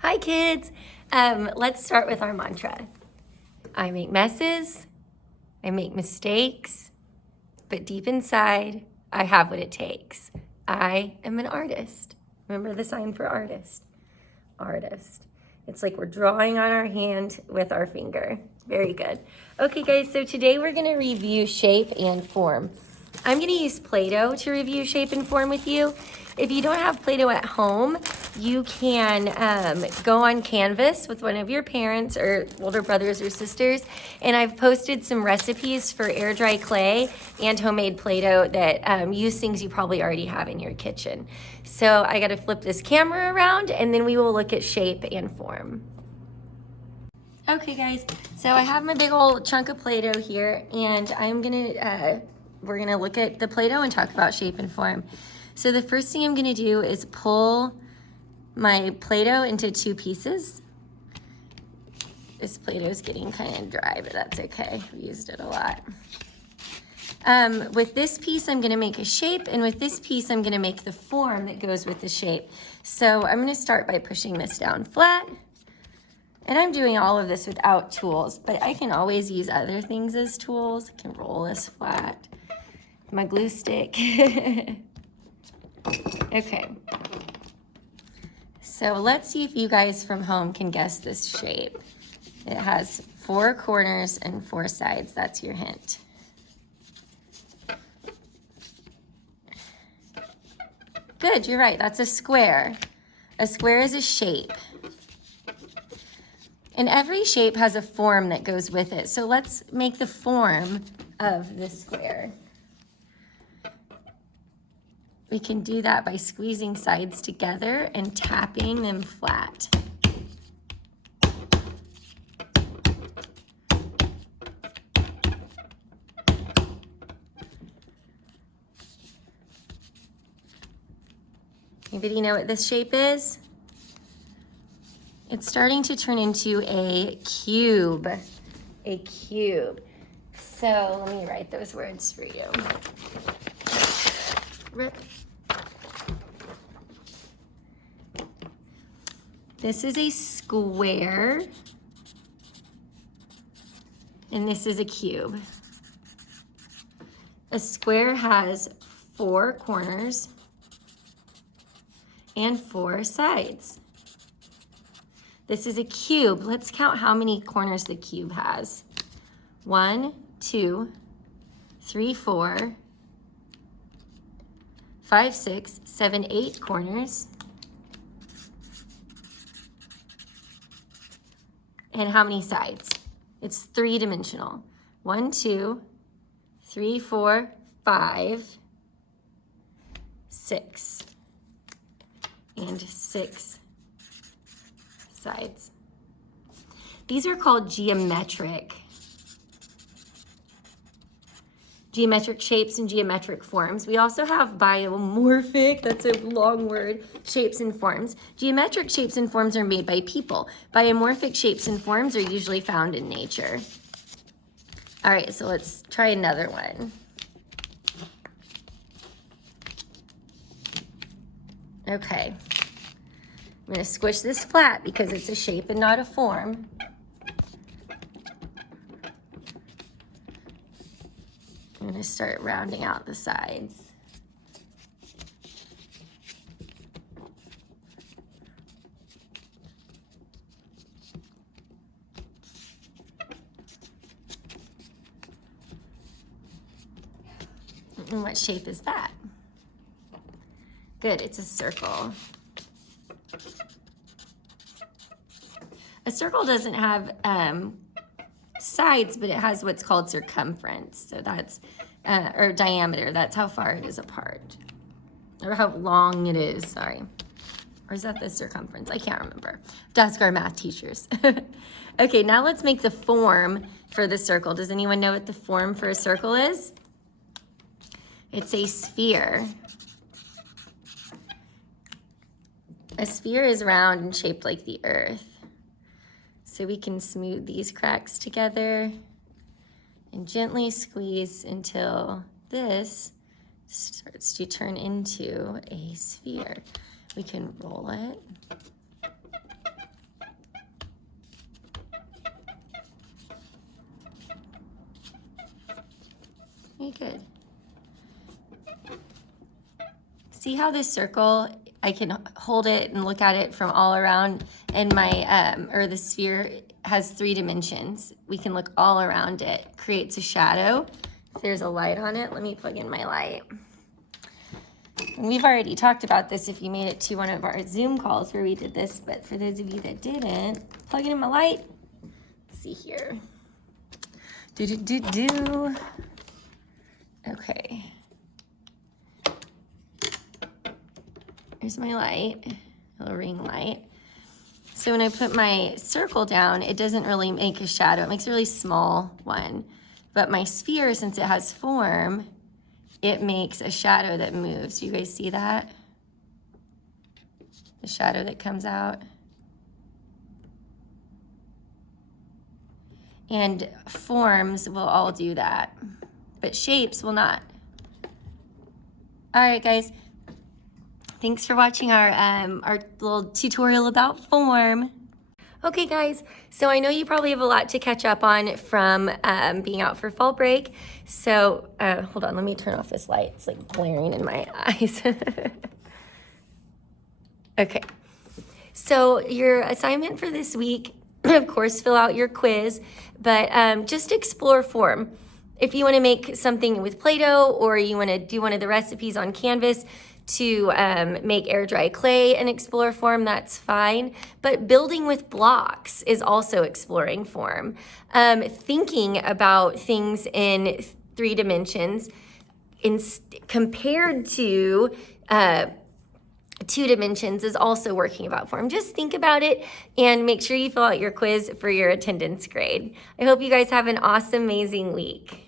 Hi kids. Let's start with our mantra. I make messes, I make mistakes, but deep inside, I have what it takes. I am an artist. Remember the sign for artist? Artist. It's like we're drawing on our hand with our finger. Very good. Okay guys, so today we're gonna review shape and form. I'm gonna use Play-Doh to review shape and form with you. If you don't have Play-Doh at home, you can go on Canvas with one of your parents or older brothers or sisters, and I've posted some recipes for air dry clay and homemade Play-Doh that use things you probably already have in your kitchen. So I gotta flip this camera around and then we will look at shape and form. Okay guys, so I have my big old chunk of Play-Doh here, and we're gonna look at the Play-Doh and talk about shape and form. So the first thing I'm gonna do is pull my Play-Doh into two pieces. This Play-Doh is getting kind of dry, but that's okay. We used it a lot. With this piece, I'm gonna make a shape, and with this piece, I'm gonna make the form that goes with the shape. So I'm gonna start by pushing this down flat. And I'm doing all of this without tools, but I can always use other things as tools. I can roll this flat. My glue stick. Okay. So let's see if you guys from home can guess this shape. It has 4 corners and 4 sides. That's your hint. Good, you're right. That's a square. A square is a shape. And every shape has a form that goes with it. So let's make the form of the square. We can do that by squeezing sides together and tapping them flat. Anybody know what this shape is? It's starting to turn into a cube. A cube. So let me write those words for you. Rip. This is a square, and this is a cube. A square has 4 corners and 4 sides. This is a cube. Let's count how many corners the cube has. 1, 2, 3, 4, 5, 6, 7, 8 corners. And how many sides? It's 3-dimensional. 1, 2, 3, 4, 5, 6. And 6 sides. These are called geometric shapes and geometric forms. We also have biomorphic, that's a long word, shapes and forms. Geometric shapes and forms are made by people. Biomorphic shapes and forms are usually found in nature. All right, so let's try another one. Okay. I'm gonna squish this flat because it's a shape and not a form. I'm gonna start rounding out the sides. And what shape is that? Good, it's a circle. A circle doesn't have sides, but it has what's called circumference. So that's, or diameter, that's how far it is apart. Or how long it is, sorry. Or is that the circumference? I can't remember. Ask our math teachers. Okay, now let's make the form for the circle. Does anyone know what the form for a circle is? It's a sphere. A sphere is round and shaped like the earth. So we can smooth these cracks together and gently squeeze until this starts to turn into a sphere. We can roll it Okay, good. See how this circle, I can hold it and look at it from all around, and my, or the sphere has 3 dimensions. We can look all around it, creates a shadow. If there's a light on it, let me plug in my light. And we've already talked about this if you made it to one of our Zoom calls where we did this, but for those of you that didn't, plug in my light. Let's see here. Okay. There's my light, a little ring light. So when I put my circle down, it doesn't really make a shadow. It makes a really small one. But my sphere, since it has form, it makes a shadow that moves. Do you guys see that? The shadow that comes out. And forms will all do that, but shapes will not. All right, guys. Thanks for watching our little tutorial about form. Okay, guys, so I know you probably have a lot to catch up on from being out for fall break. So hold on, let me turn off this light. It's like glaring in my eyes. Okay, so your assignment for this week, of course, fill out your quiz, but just explore form. If you want to make something with Play-Doh, or you want to do one of the recipes on Canvas to make air dry clay and explore form, that's fine. But building with blocks is also exploring form. Thinking about things in 3 dimensions compared to 2 dimensions is also working about form. Just think about it and make sure you fill out your quiz for your attendance grade. I hope you guys have an awesome, amazing week.